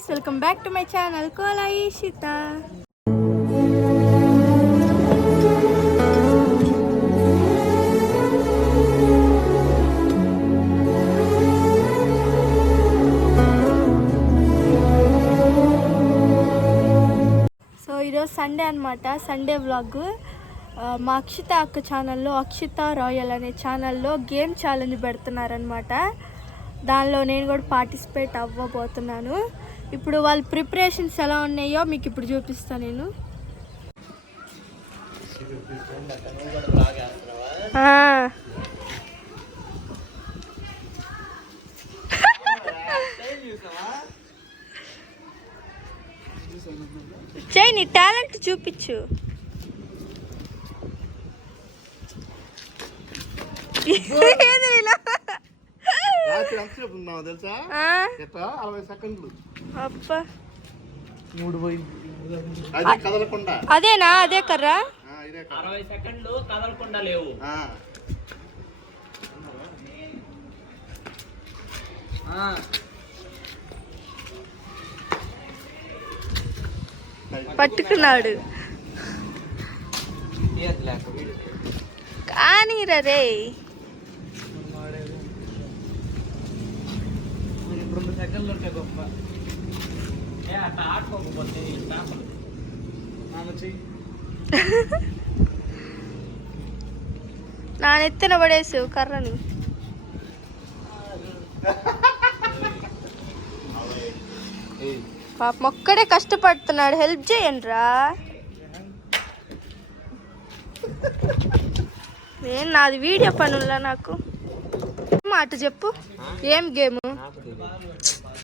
guys, welcome back to my channel Kola Ishita. So ఈరోజు Sunday అనమాట, Sunday vlog. మా అక్షిత అక్క ఛానల్లో అక్షిత రాయల్ అనే ఛానల్లో గేమ్ ఛాలెంజ్ పెడుతున్నారనమాట. దానిలో నేను కూడా పార్టిసిపేట్ అవ్వబోతున్నాను. ఇప్పుడు వాళ్ళ ప్రిపరేషన్స్ ఎలా ఉన్నాయో మీకు ఇప్పుడు చూపిస్తాను నేను. చేయి, నీ టాలెంట్ చూపించు. అదేనా? అదే కర్రా 60 సెకండ్లు కదలకుండా లేవు. పట్టుకున్నాడు కానీ రే. 2 సెకండ్లు ఉంటే గొప్ప. అట్లా ఆడుకోకపోతే నా నెత్తిన పడేసావు కర్రని. పాపం ఒక్కడే కష్టపడుతున్నాడు, హెల్ప్ చేయండి రా. నేను నాది వీడియో పనుల్లో నాకు మాట చెప్పు. ఏం గేమ్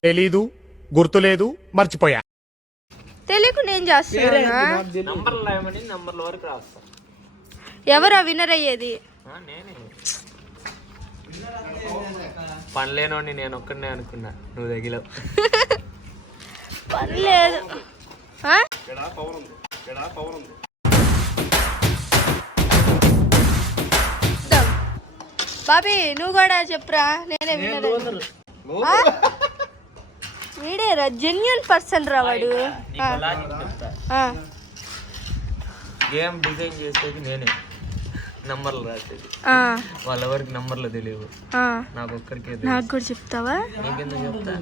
తెలీదు, గుర్తులేదు, మర్చిపోయా. తెలియకుండా ఏం చేస్తున్నా? ఎవరా విన్నర్ అయ్యేది? పనిలేనోని నేను ఒక్కడనే అనుకున్నా, నువ్వు తగిలావు. పని లేదు. బాబీ నువ్వు కూడా చెప్పురా. నేనే విన్నర్. వీడేరా జెన్యూన్ పర్సన్ రా వాడు. గేమ్ డిజైన్ చేసేది నేనే, నంబర్లు రాసేది వాళ్ళెవరికి నంబర్లు తెలియవు, నాకు ఒక్కడికే. నాకు కూడా చెప్తావా? నీకెందుకు చెప్తా,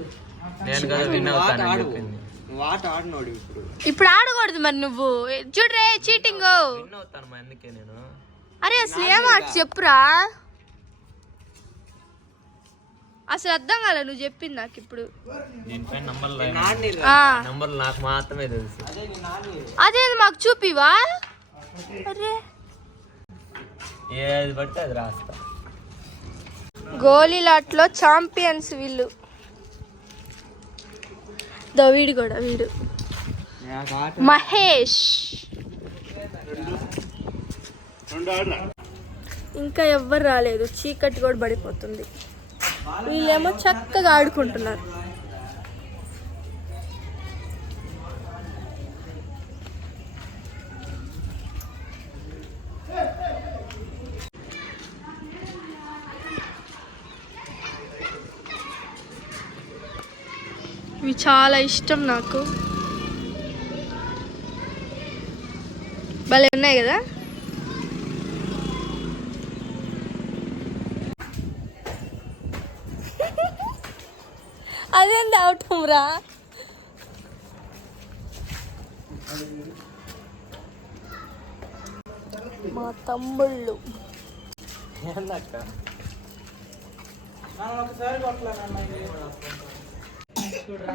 నేను కదా విన్ అవుతాను చెప్పింది. ఇప్పుడు ఆడకూడదు మరి. నువ్వు చూడరే చీటింగ్. విన్ అవుతాను మా, అందుకే నేను. అరే అసలు ఏమో చెప్పురా. అసలు అర్థం కాలే నువ్వు చెప్పింది నాకు ఇప్పుడు. దీనిపై నంబర్లు నాకు మాత్రమే తెలుసు. అదే మాకు చూపివా? అరే ఏది పడితే అది రాస్తా. గోలీలాట్లో ఛాంపియన్స్ వీళ్ళు. వీడు కూడా, వీడు మహేష్. ఇంకా ఎవ్వరు రాలేదు, చీకటి కూడా పడిపోతుంది. వీళ్ళేమో చక్కగా ఆడుకుంటున్నారు. ఇవి చాలా ఇష్టం నాకు, భలే ఉన్నాయి కదా. అదేం అవటం రా. మా తమ్ముళ్ళు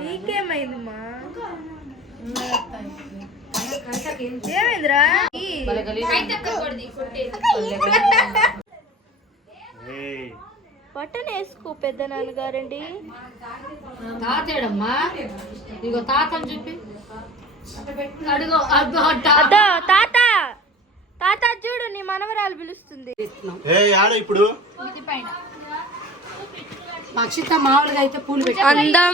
నీకేమైంది మా? ఏమైందిరా? బటన్ వేసుకో పెద్ద నాన్నగారండి. తాతేడమ్మా, ఇగో తాతని చెప్పి తాత తాత చూడు, నీ మనవరాలు పిలుస్తుంది. ఇప్పుడు అక్షిత మామూలుగా అయితే పూలు పెట్టి అందం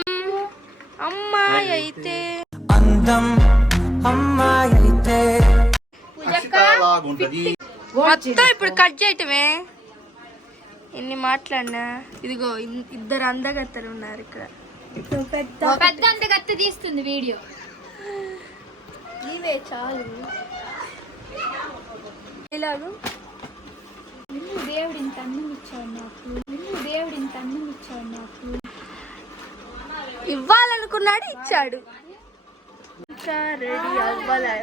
అమ్మాయి అయితే మొత్తం ఇప్పుడు కట్ చేయటమే. ఎన్ని మాట్లాడినా ఇదిగో ఇద్దరు అందగత్తలు ఉన్నారు ఇక్కడ. పెద్ద అంత గత్త తీస్తుంది వీడియో. ఇవే చాలు. ఇలాగు దేవుడు ఇంత అన్నం ఇచ్చాడు నాకు, దేవుడు ఇంత అన్నం ఇచ్చాడు నాకు. ఇవ్వాలనుకున్నాడు, ఇచ్చాడు. ఇంకా రెడీ అవ్వాలి.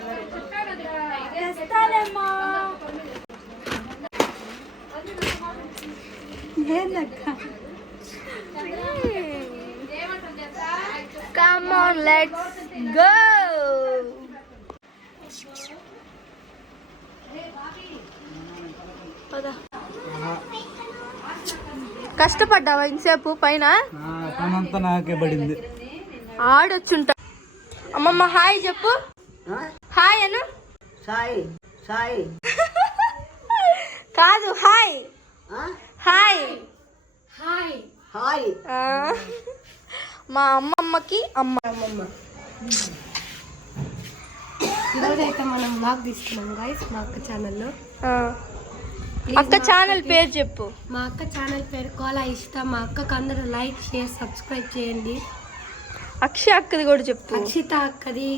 Come on, let's go. కష్టపడ్డావా ఇంతసేపు పైన? పనంతా నాకే పడింది. ఆడొచ్చుంటా. అమ్మమ్మ హాయ్ చెప్పు. హాయ్ అను. సాయి సాయి కాదు హాయ్ హాయ్ హాయ్ హాయ్. మా అమ్మమ్మకి అమ్మ. ఈరోజైతే మనం బ్లాగ్ తీసుకున్నాం గైస్ మా అక్క ఛానల్లో. అక్క ఛానల్ పేరు చెప్పు. మా అక్క ఛానల్ పేరు కోలా ఇష్ట. మా అక్కకు అందరూ లైక్ షేర్ సబ్స్క్రైబ్ చేయండి. అక్షయ అక్కది కూడా చెప్పు. అక్షిత అక్కది.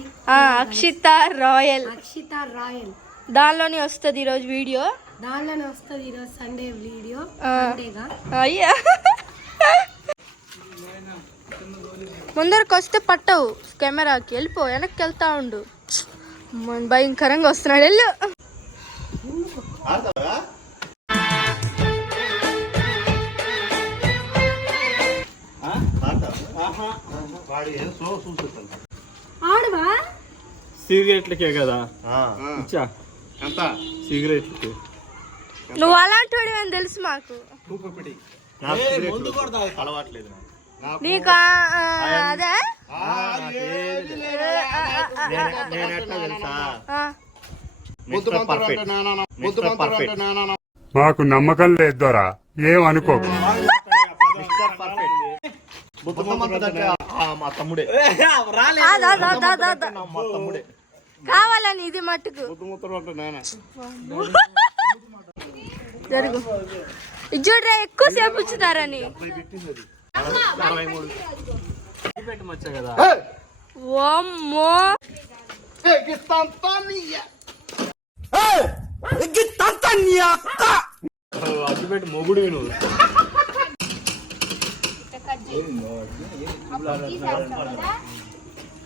అక్షిత రాయల్. అక్షిత రాయల్. దానిలోనే వస్తుంది ఈరోజు వీడియో. దానిలోనే వస్తుంది ఈరోజు సండే వీడియో. సండేగా. అయ్యా ముందరకు వస్తే పట్టవు కెమెరాకి. వెళ్ళిపో, వెనక్కి వెళ్తా ఉండు. భయంకరంగా వస్తున్నాడు. వెళ్ళు. ఆడవా? సిగరెట్లకే కదా ఇచ్చా. ఎంత సిగరెట్లకి నువ్వు అలాంటి వాడి అని తెలుసు మాకు. అలవాట్లేదు నీకు అదే నేను ఎట్లా తెలుసా? మాకు నమ్మకం లేదు దొరా, ఏమనుకో. మా తమ్ముడే మా తమ్ముడే కావాలని ఇది మట్టుకు జరుగు. ఇది చూడరా ఎక్కువసేపు ఉంచుతారని. ఓమ్మో అగ్గిపెట్టి మొగుడు నువ్వు.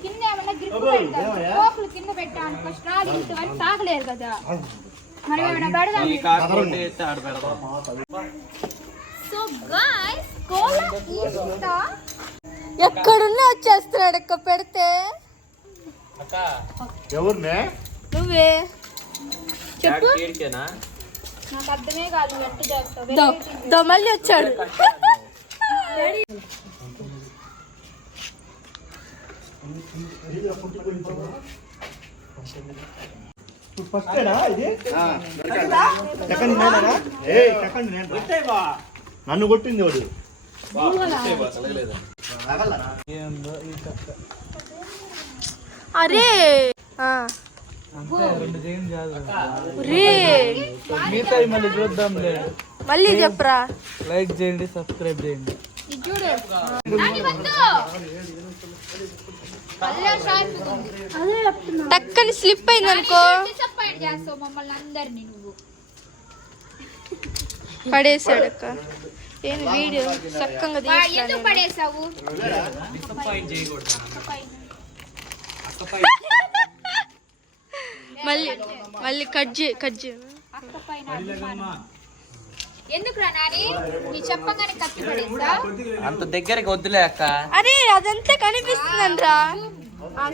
కింద ఏమన్నా గ్రిప్ పెడతారు, పోపులు కింద పెట్టాను స్ట్రాలు ఇంతవరకు తాగలేరు కదా. మనం ఏమైనా పెడదాం. సో గైస్ కోలా ఈస్టా ఎక్కడున్నా వచ్చేస్తున్నాడు. ఎక్క పెడితే ఎవరినే నువ్వే చెప్పు. నాకు అర్థమే కాదు ఎట్టు చేస్తావు. దో మళ్ళీ వచ్చాడు. నన్ను కొట్టింది వాడు. అరే మళ్ళీ చూద్దాంలే. మళ్ళీ చెప్పరా. లైక్ చేయండి, సబ్స్క్రైబ్ చేయండి. ఇది చూడు నాని వద్దు. అల్లే షార్ప్ ఉంది. అదే చెప్తున్నా. టక్కని స్లిప్ అయింది అనుకో. డిసప్పాయింట్ చేస్తావు మమ్మల్ని అందరినీ నువ్వు. పడేసాడు అక్క. ఏం వీడియో చక్కగా ఎందుకు పడేసావు? మళ్ళీ మళ్ళీ కట్ చేయి. అక్క పైన అభిమానం. ఎందుకురా నాని నీ చెప్పగానే కత్తి పడేసా? అంత దగ్గరికి వద్దులే అక్క. అరే అదంతా కనిపిస్తుందంట్రా.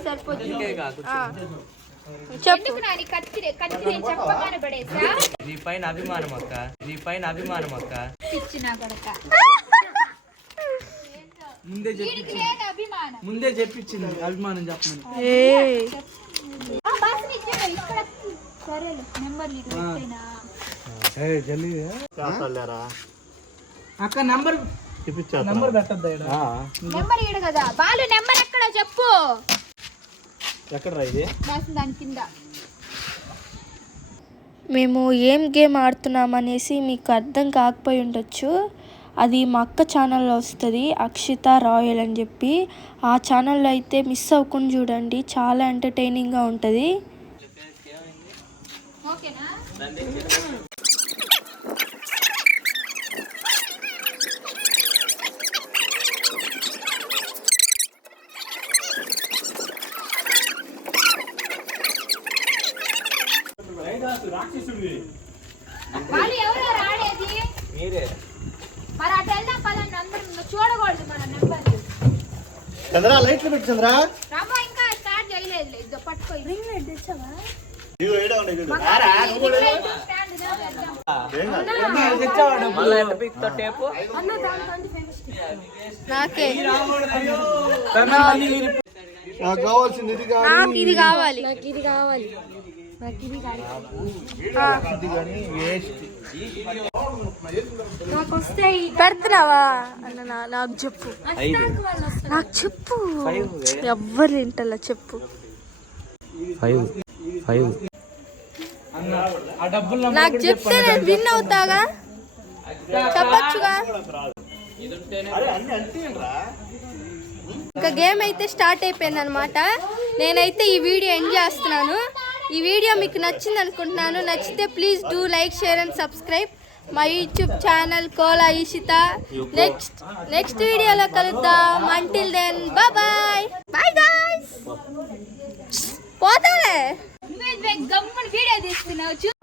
సరిపోతుంది. చెప్పు. ఎందుకు నాని కత్తి నేను చెప్పగానే పడేసా? నీ పైన అభిమానం అక్క, నీ పైన అభిమానం అక్క. పిచ్చినా కొడక. ముందే వీడికి లేదు అభిమానం. ముందే చెప్పించింది అభిమానం చెప్పమని. బస్ నిజమే ఇక్కడ. సరేలే నెంబర్ నీకు పెట్టేనా? అక్క నంబర్ నంబర్ పెట్టద్దా? నెంబర్ ఈడ కదా. బాలు నెంబర్ ఎక్కడ చెప్పు. ఎక్కడ ఇది? బస్ దాని కింద. మేము ఏం గేమ్ ఆడుతున్నామనేసి మీకు అర్థం కాకపోయి ఉండొచ్చు. అది మా అక్క ఛానల్లో వస్తుంది, అక్షిత రాయల్ అని చెప్పి. ఆ ఛానల్లో అయితే మిస్ అవ్వకుండా చూడండి, చాలా ఎంటర్టైనింగ్గా ఉంటుంది. ఓకేనా? వాళ్ళు ఎవరు ఆడేది? మరి అటు వెళ్దాం పదండి, అందరం చూడకూడదు మన నెంబర్. చంద్రా లైట్లు పెట్టి చంద్రా. రమ్మ ఇంకా స్టార్ట్ చేయలేదు, ఇదో పట్టుకో. రింగ్ లైట్ తెచ్చావా? ఇదిగో ఏడా ఉన్నాయి చూడు. ఏం కాదు. మళ్ళీ ఎంత పిక్తో టేపు నాకే నాకు కావాల్సింది ఇది కాదు. నాకు ఇది కావాలి. ఇది కానీ వేస్ట్. పెడుతున్నావా అన్న? నాకు చెప్పు, నాకు చెప్పు. ఎవ్వరు వింటలా చెప్పు. ఆ డబ్బులు నాకు చెప్తే నేను విన్ అవుతాగా, చెప్పచ్చుగా. ఇంకా గేమ్ అయితే స్టార్ట్ అయిపోయింది అనమాట. నేనైతే ఈ వీడియో ఎంజాయ్ చేస్తున్నాను. ఈ వీడియో మీకు నచ్చింది అనుకుంటున్నాను. నచ్చితే please do like, share and subscribe my YouTube channel Kola Eshitha. Next వీడియోలో కలుద్దాం. Until then bye bye guys. పోతాలే గమ్మని వీడియో తీస్తున్నావు.